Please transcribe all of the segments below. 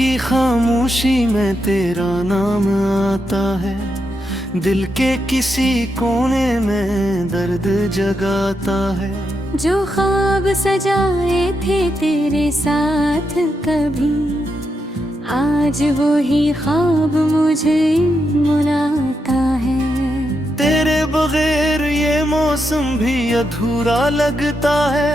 की खामोशी में तेरा नाम आता है, दिल के किसी कोने में दर्द जगाता है। जो ख्वाब सजाए थे तेरे साथ कभी, आज वो ही ख्वाब मुझे बुलाता है। तेरे बगैर ये मौसम भी अधूरा लगता है,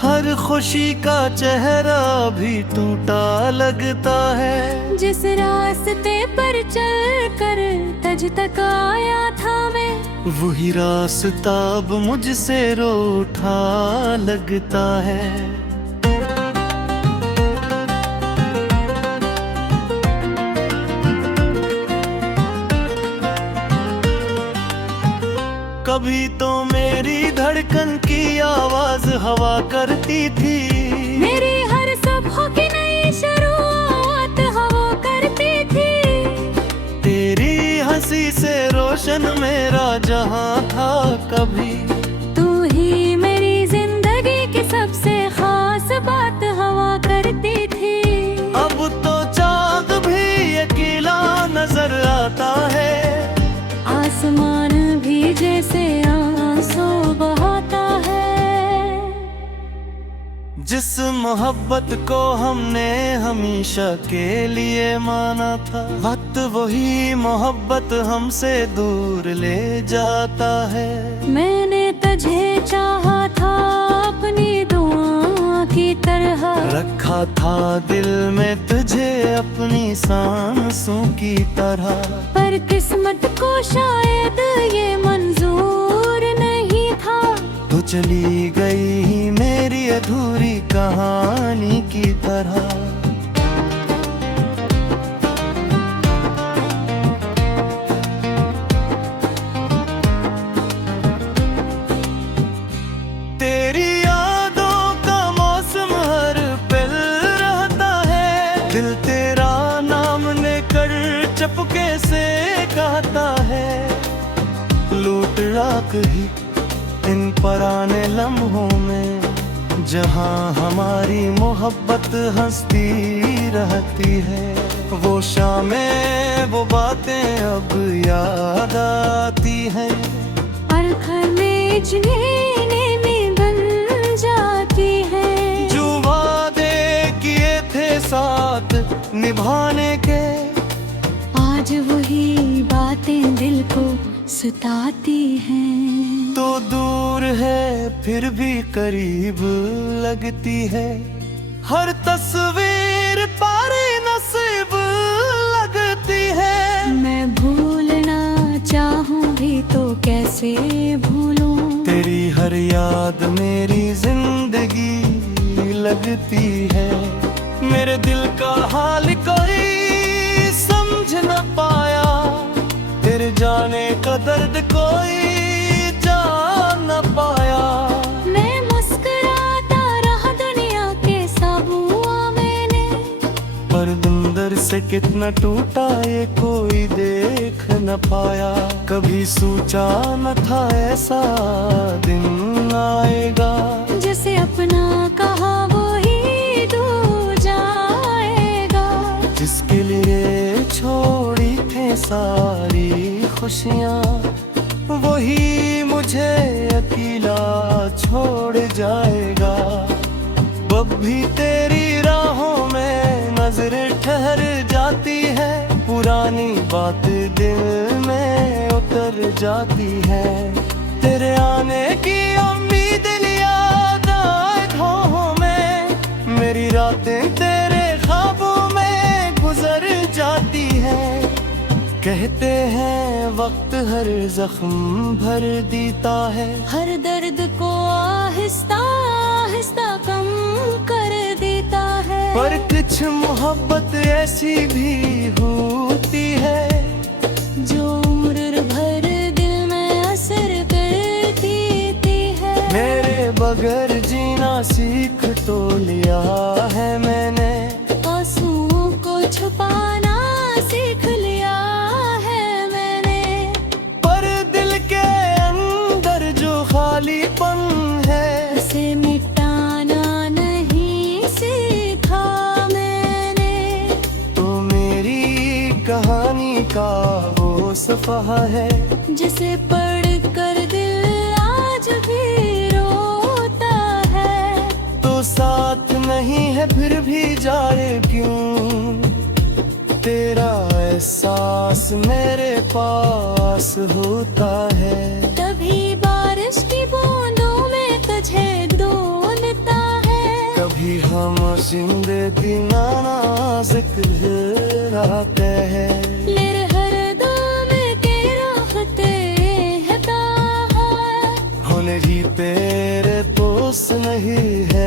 हर खुशी का चेहरा भी टूटा लगता है। जिस रास्ते पर चल कर तज तक आया था मैं, वही रास्ता अब मुझसे रूठा लगता है। कभी तो मेरी धड़कन की आवाज हवा करती थी, मेरी हर सुबह की नई शुरुआत हवा करती थी। तेरी हंसी से रोशन मेरा जहां था कभी, तू ही मेरी जिंदगी की सबसे खास बात हवा करती थी। अब तो चाँद भी अकेला नजर आता है, आसमान भी जैसे आंसू बहाता है। जिस मोहब्बत को हमने हमेशा के लिए माना था, वक्त वही मोहब्बत हमसे दूर ले जाता है। मैंने तुझे चाहा था अपनी दुआ की तरह, रखा था दिल में तुझे अपनी सांसों की तरह, पर किस्मत को शायद ये मंजूर नहीं था। तो चली गई मेरी अधूरी कहानी की तरह। तेरी यादों का मौसम हर पल रहता है, दिल तेरा नाम लेकर चुपके से कहता है। लूट राख ही इन पुराने लम्हों में, जहाँ हमारी मोहब्बत हंसती रहती है। वो शामें वो बातें अब याद आती हैं, और में चुनेने में बन जाती है। जो वादे किए थे साथ निभाने के, आज वही बातें दिल को सताती हैं। तो दूर है फिर भी करीब लगती है, हर तस्वीर पारे नसीब लगती है। मैं भूलना चाहूँ भी तो कैसे भूलूं, तेरी हर याद मेरी जिंदगी लगती है। मेरे दिल का हाल कोई समझ न पाया, तेरे जाने का दर्द कोई जान न पाया। मैं मुस्कुराता रहा दुनिया के सब हुआ मैंने, पर अंदर से कितना टूटा ये कोई देख न पाया। कभी सोचा न था ऐसा दिन आएगा, जिसे अपना कहा वो ही दूर जाएगा। जिसके लिए छोड़ी थे सारी खुशियाँ, वही मुझे अकेला छोड़ जाएगा। अब भी तेरी राहों में नजर ठहर जाती है, पुरानी बात दिल में उतर जाती है। तेरे आने की उम्मीद याद आए ख्वाबों में, मेरी रातें तेरे ख्वाबों में गुजर जाती है। कहते हैं वक्त हर जख्म भर देता है, हर दर्द को आहिस्ता आहिस्ता कम कर देता है। पर कुछ मोहब्बत ऐसी भी होती है, जो उम्र भर दिल में असर करती है। मेरे बगैर जीना सीख तो लिया है मैंने, आंसुओं को छुपाना सीख लिया है मैंने। पर दिल के अंदर जो खालीपन है, उसे मिटाना नहीं सीखा मैंने। का वो सफ़हा है जिसे पढ़ कर दिल आज भी रोता है। तो साथ नहीं है फिर भी जाए क्यों, तेरा एहसास मेरे पास होता है। कभी बारिश की बूंदों में तुझे ढूंढता है, कभी हम जिंदगी नाज़िक राते हैं। मेरे हर दम के राहते है ताहा, होने ही तेरे दोस्त नहीं है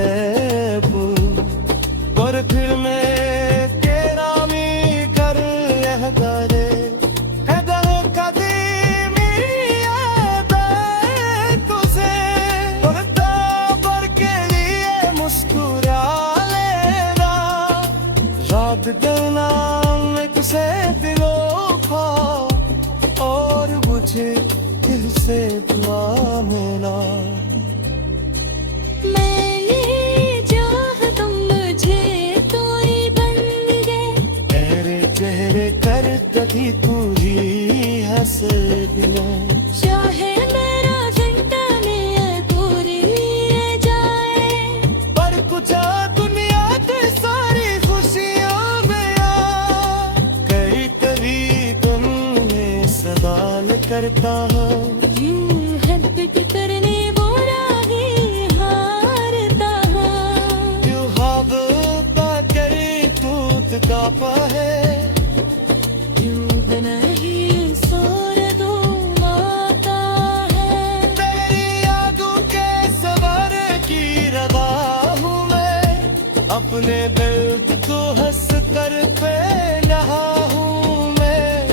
पर फिर मैं तेरा मी कर यह करे है दर कदीमी तुझे पर के लिए मुस्कुरा लेना। रात देना एक से दिलों का और मुझे किससे दुआ मिला। मैं ये चाहता मुझे कोई बन गए, तेरे चेहरे कर कभी तू ही हंस दिया। चाहे मेरा जिंदा में पूरी रह जाए, पर कुछ दुनिया की सारी खुशियों में आ कई कभी तुम में सवाल करता हूँ। यूं है पिट करने बोला ही हारता हूँ। क्यों हाब का करी तूत कापा है, यूं बना ही सोर दो माता है। तेरी यादों के सवर की रवा हूँ मैं, अपने दर्द को हंस कर पे रहा हूँ मैं।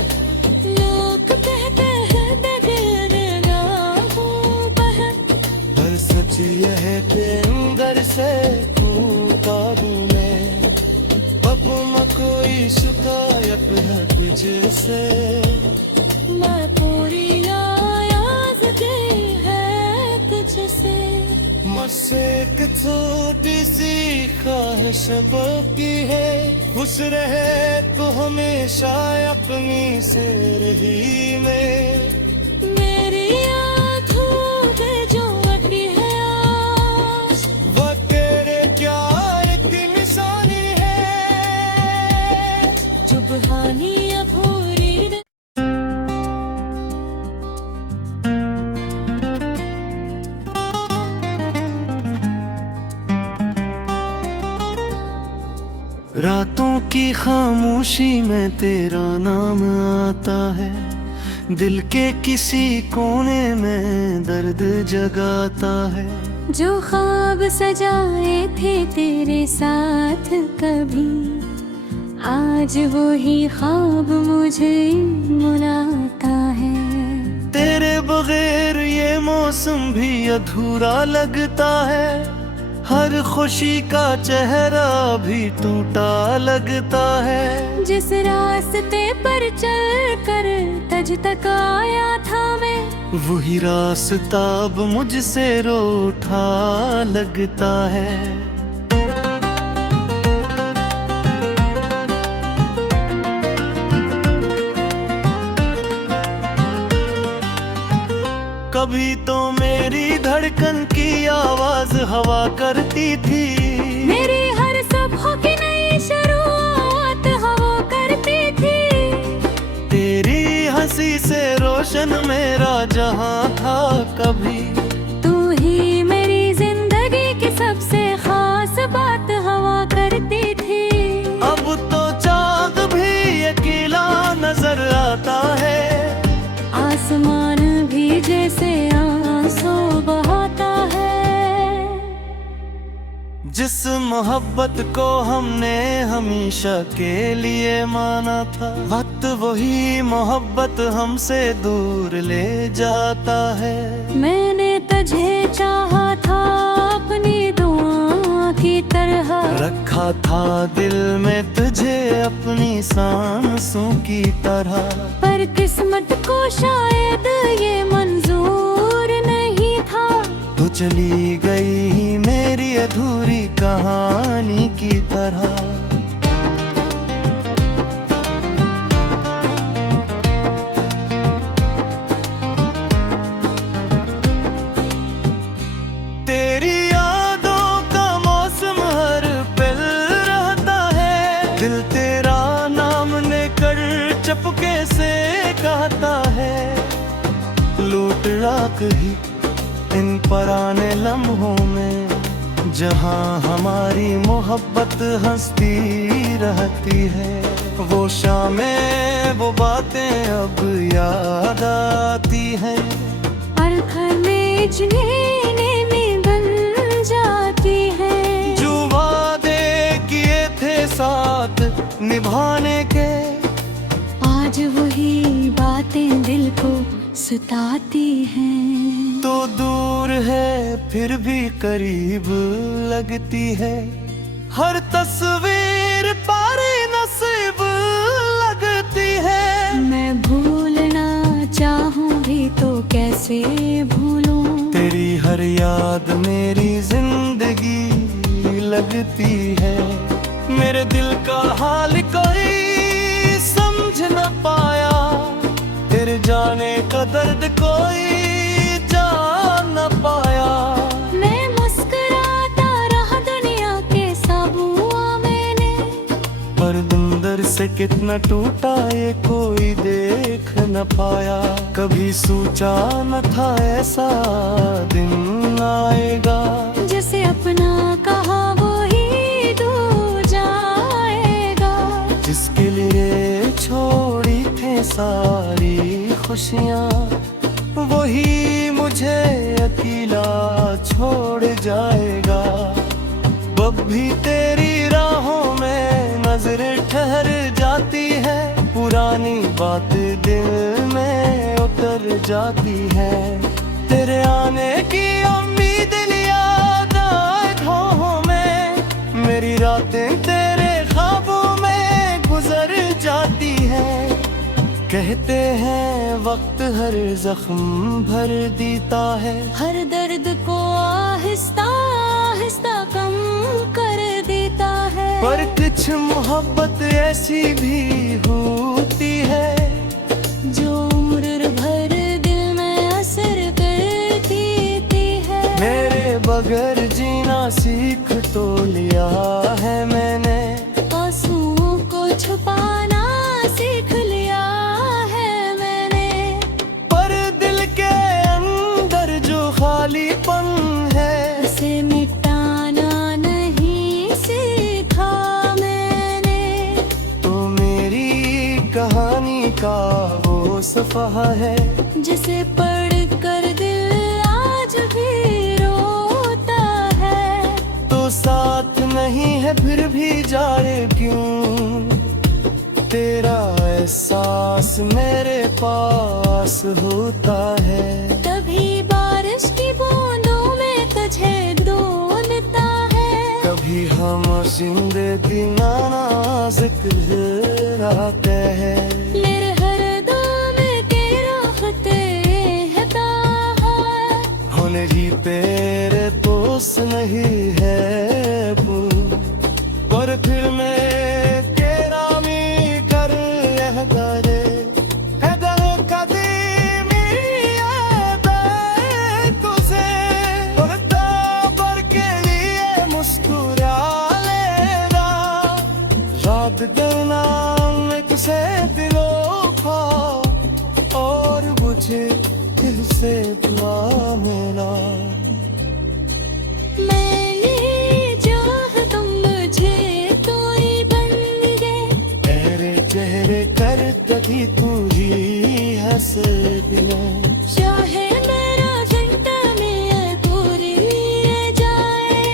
लोग कहते हैं दिल ना हो पर सच यह के अंदर से कूदा दूं मैं, अब न कोई शिकायत है तुझसे। मैं पूरी आयाज की है तुझसे। मुझसे एक छोटी सी ख्वाहिश बाकी है, खुश रहे तो हमेशा अपनी से रही में। मेरी आँखों पे जो अटी है आस, वो तेरे क्या एक निशानी है, चुभहानी अधूरी दे। रातों की खामोशी में तेरा नाम आता है, दिल के किसी कोने में दर्द जगाता है। जो ख्वाब सजाए थे तेरे साथ कभी, आज वो ही ख्वाब मुझे मुलाता है। तेरे बगैर ये मौसम भी अधूरा लगता है, हर खुशी का चेहरा भी टूटा लगता है। जिस रास्ते पर चल कर तज तक आया था मैं, वही रास्ता अब मुझसे रूठा लगता है। कभी तो मेरी धड़कन की आवाज हवा करती थी, मेरी हर सुबह की नई शुरुआत हवा करती थी। तेरी हंसी से रोशन मेरा जहां था कभी। तू ही मेरी जिंदगी की सबसे खास बात हवा करती थी। अब तो चाँद भी अकेला नजर आता है, आसमान भी जैसे आंसू बहाता है। जिस मोहब्बत को हमने हमेशा के लिए माना था, वक्त वही मोहब्बत हमसे दूर ले जाता है। मैंने तुझे चाहा था अपनी दुआ की तरह, रखा था दिल में तुझे अपनी सांसों की तरह। पर किस्मत को शायद ये मंजूर नहीं था। तो चली गई मेरी अधूरी कहानी की तरह। कहता है लूट राख ही इन पराने लम्हों में, जहाँ हमारी मोहब्बत हंसती रहती है। वो शामें वो बातें अब याद आती हैं, और घर में जुनेने में बन जाती है। जो वादे किए थे साथ निभाने के, आज वही बातें दिल को सताती हैं। तो दूर है फिर भी करीब लगती है, हर तस्वीर पारे नसीब लगती है। मैं भूलना चाहूँ भी तो कैसे भूलूं, तेरी हर याद मेरी जिंदगी लगती है। मेरे दिल का हाल कोई समझ न पाया, तेरे जाने का दर्द कोई जान न पाया। मैं मुस्कुराता रहा दुनिया के सब हुआ मैंने, पर अंदर से कितना टूटा ये कोई देख न पाया। कभी सोचा न था ऐसा दिन आएगा, जिसे अपना कहा वो ही डूब जाएगा। जिसके लिए छोड़ी थे सारी खुशियाँ, वही मुझे अकेला छोड़ जाएगा। अब भी तेरी राहों में नजर ठहर जाती है, पुरानी बात दिल में उतर जाती है। तेरे आने की उम्मीद याद आए ख्वाबों में, मेरी रातें तेरे ख्वाबों में गुजर जाती है। कहते हैं वक्त हर जख्म भर देता है, हर दर्द को आहिस्ता आहिस्ता कम कर देता है। पर कुछ मोहब्बत ऐसी भी होती है, जो उम्र भर दिल में असर करती है। मेरे बगैर जीना सीख तो लिया है मैंने, आंसुओं को छुपाना सीख लिया है मैंने। पर दिल के अंदर जो खालीपन है, उसे मिटाना नहीं सीखा मैंने। तो मेरी कहानी का वो सफ़ा है, जिसे पढ़कर दिल आज भी रोता है। तो साथ नहीं है फिर भी जाए क्यों, तेरा एहसास मेरे पास होता है। कभी बारिश की बूंदों में तुझे ढूंढता है, कभी हम जिंदगी नाज़िक रहते हैं। मेरे हर दम के राहते है ताहा, होने ही तेरे दोस्त नहीं है पर फिर मैं तेरा मी कर यह करे कदर कदीमी तुझे पर के लिए मुस्कुरा लेना, याद देना से दिलों का और मुझे दिल से दुआ मिला। मैंने चाह तुम मुझे कोई बन गए, तेरे चेहरे कर कभी तू ही हंस दिया। चाहे मेरा घंटा में पूरी रह जाए,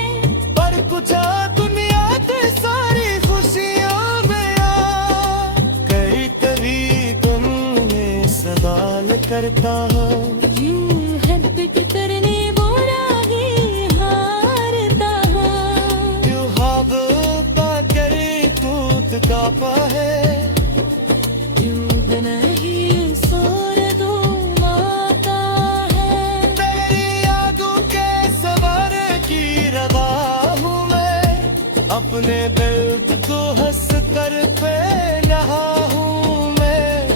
पर कुछ दुनिया की सारी खुशियों में आ कई कभी तुम में सवाल करता हूँ। यूं है पिट करने बोला ही हारता हूँ। यूं हाब का करे तूत का है, यूं नहीं सोर दूम आता है। तेरी यादों के सवार की रवा हूँ मैं, अपने दर्द को हंस कर पे रहा हूँ मैं।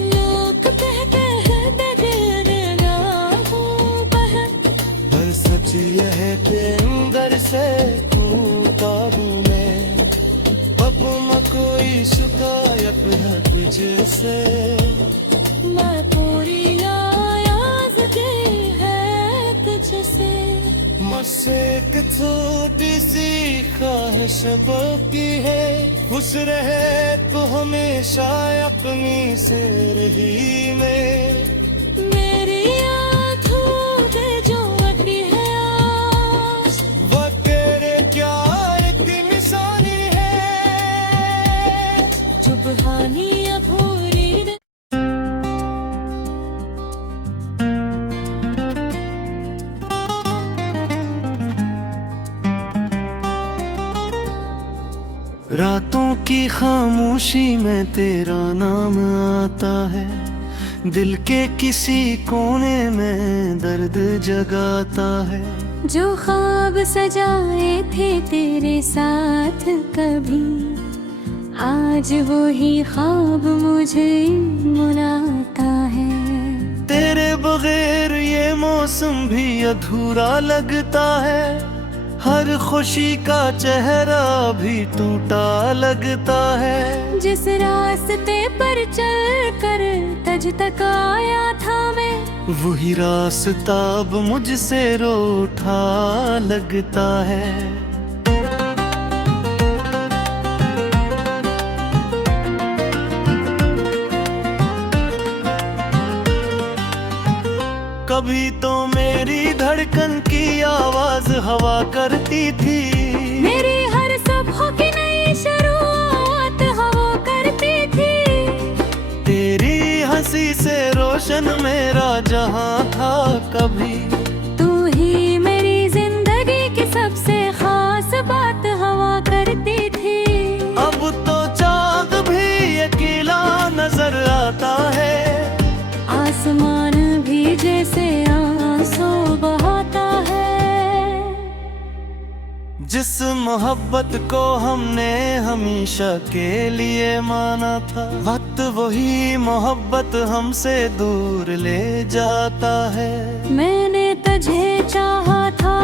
लोग कहते हैं दिल ना हूँ पर सच यह के अंदर से टूटा हूँ मैं। अब न कोई शुक्र बस एक छोटी सी ख्वाहिश बाकी है, खुश रहे तो हमेशा अपनी से रही में। मेरी आँखों पे जो अटी है आस, वो तेरे क्या एक निशानी है, जो बहानी अधूरी दे। रातों की खामोशी में तेरा नाम आता है, दिल के किसी कोने में दर्द जगाता है। जो ख्वाब सजाए थे तेरे साथ कभी, आज वो ही ख्वाब मुझे मुलाता है। तेरे बगैर ये मौसम भी अधूरा लगता है, हर खुशी का चेहरा भी टूटा लगता है। जिस रास्ते पर चल कर तज तक आया था मैं, वही रास्ता अब मुझसे रूठा लगता है। कभी तो मेरी धड़कन की आवाज हवा करती थी, मेरी हर सुबह की नई शुरुआत हवा करती थी। तेरी हंसी से रोशन मेरा जहां था कभी। तू ही मेरी जिंदगी की सबसे खास बात हवा करती थी। अब तो चाँद भी अकेला नजर आता है, आसमान भी जैसे आंसू बहाता है। जिस मोहब्बत को हमने हमेशा के लिए माना था, वक्त वही मोहब्बत हमसे दूर ले जाता है। मैंने तुझे चाहा था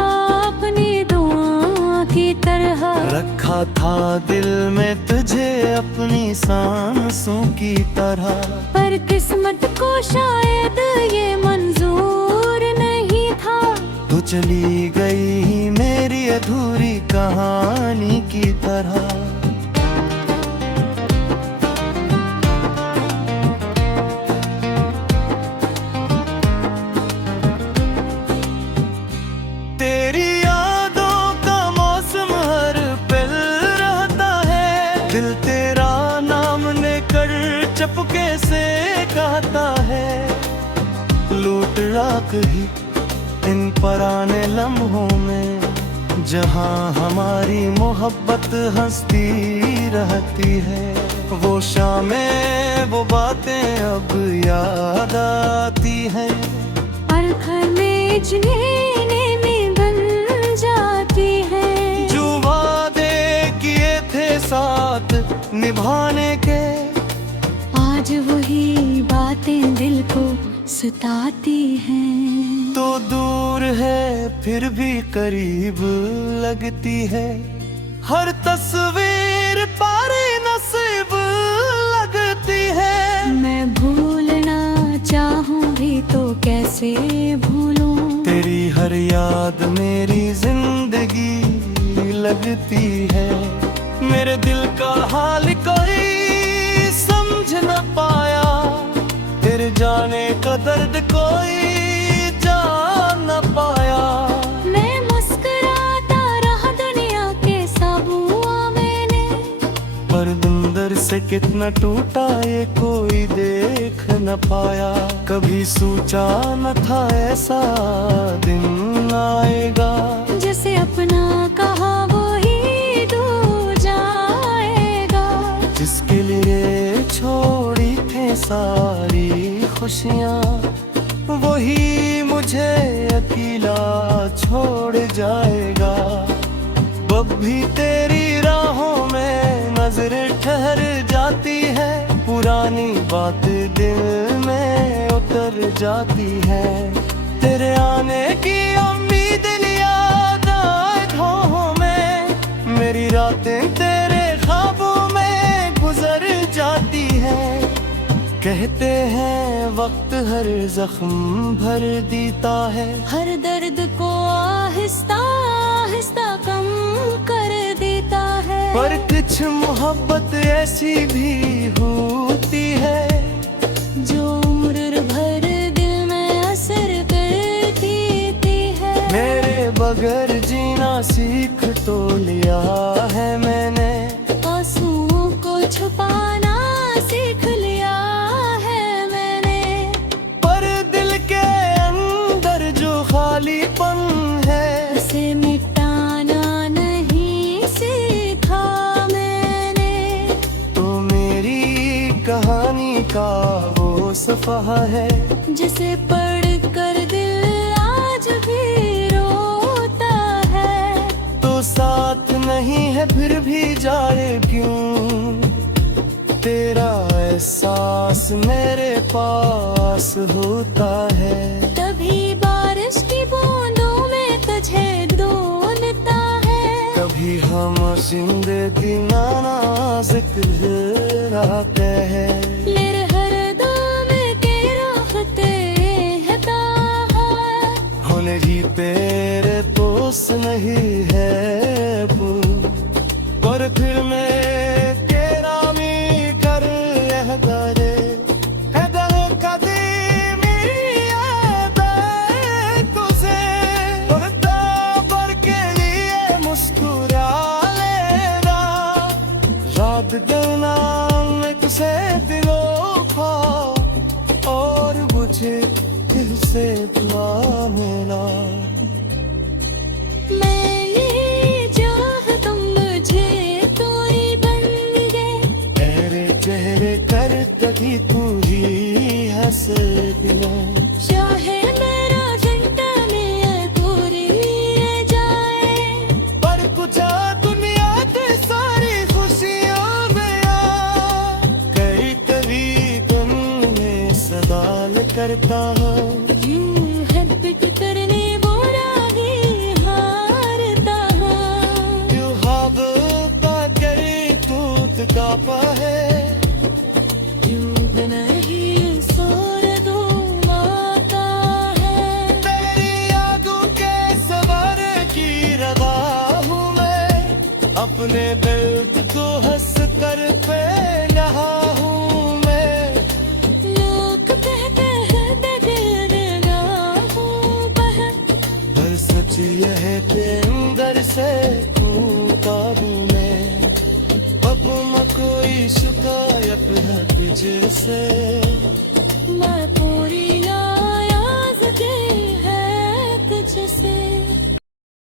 अपनी दुआ की तरह, रखा था दिल में तुझे अपनी सांसों की तरह। पर किस्मत को शायद ये मंजूर नहीं था। तू चली गई मेरी अधूरी कहानी की तरह। तेरी यादों का मौसम हर पल रहता है, दिल तेरा नाम लेकर चपके से कहता है। लूट राख ही इन पुराने लम्हों में, जहां हमारी मोहब्बत हंसती रहती है। वो शामें वो बातें अब याद आती हैं, और घर में जनीने में बन जाती है। जो वादे किए थे साथ निभाने के, आज वही बातें दिल को सताती हैं। तो दूर है फिर भी करीब लगती है, हर तस्वीर पारे नसीब लगती है। मैं भूलना चाहूं भी तो कैसे भूलूं, तेरी हर याद मेरी जिंदगी लगती है। मेरे दिल का हाल कोई समझ न पाया, तेरे जाने का दर्द कोई जान न पाया। मैं मुस्कुराता रहा दुनिया के सबुआ मैंने, पर अंदर से कितना टूटा ये कोई देख न पाया। कभी सोचा न था ऐसा दिन आएगा, जिसे अपना कहा वो ही दूर जाएगा। जिसके लिए छोड़ी थे सारी खुशियाँ, वही मुझे अकेला छोड़ जाएगा। अब भी तेरी राहों में नजर ठहर जाती है, पुरानी बात दिल में उतर जाती है। तेरे आने की उम्मीद याद आए ख्वाबों में, मेरी रातें तेरे ख्वाबों में गुजर जाती है। कहते हैं वक्त हर जख्म भर देता है, हर दर्द को आहिस्ता आहिस्ता कम कर देता है। पर कुछ मोहब्बत ऐसी भी होती है जो उम्र भर दिल में असर करती है। मेरे बगैर जीना सीख तो लिया है मैंने, आंसुओं को छुपाना सीख लिया है मैंने। पर दिल के अंदर जो खालीपन है उसे मिटाना नहीं सीखा मैंने। तो मेरी कहानी का वो सफ़ा है जिसे पढ़कर दिल आज भी रोता है। तो साथ नहीं है फिर भी जाए क्यों, तेरा एहसास मेरे पास होता है। तभी बारिश की बूंदों में तुझे ढूंढता है। कभी हम जिंदगी नाज़िक रहते हैं, मेरे हर दम के राहते है ताहा। होने ही तेरे पोस नहीं है पुल, पर फिर मैं तेरा मी कर एहदारे एहदार कदीमी याद है तुझे। और ताबर के लिए मुस्कुरा लेना, रात देना मैं तुझे दिलों खा, और मुझे दिल से दुआ मिला। मैंने चाहा तुम मुझे कोई बन गए। तेरे चेहरे कर कभी तू ही हंस दिया, चाहे मेरा घंटा में पूरी रह जाए। पर कुछ दुनिया के सारी खुशियों में आ कई कभी तुम में सवाल करता हूँ। यूं है पिट करने बोरा ही हारता हूँ। You have का करे तूत का है, यूं नहीं सोर दूं आता है। तेरी यादों के सवार की रवा हूँ मैं, अपने दर्द को हंस कर पे रहा हूँ मैं। लोग कहते हैं दिल राहों पर, पर सच यह है कि अंदर से टूटा हूँ मैं। अब न कोई शिकायत है तुझसे, मैं पूरी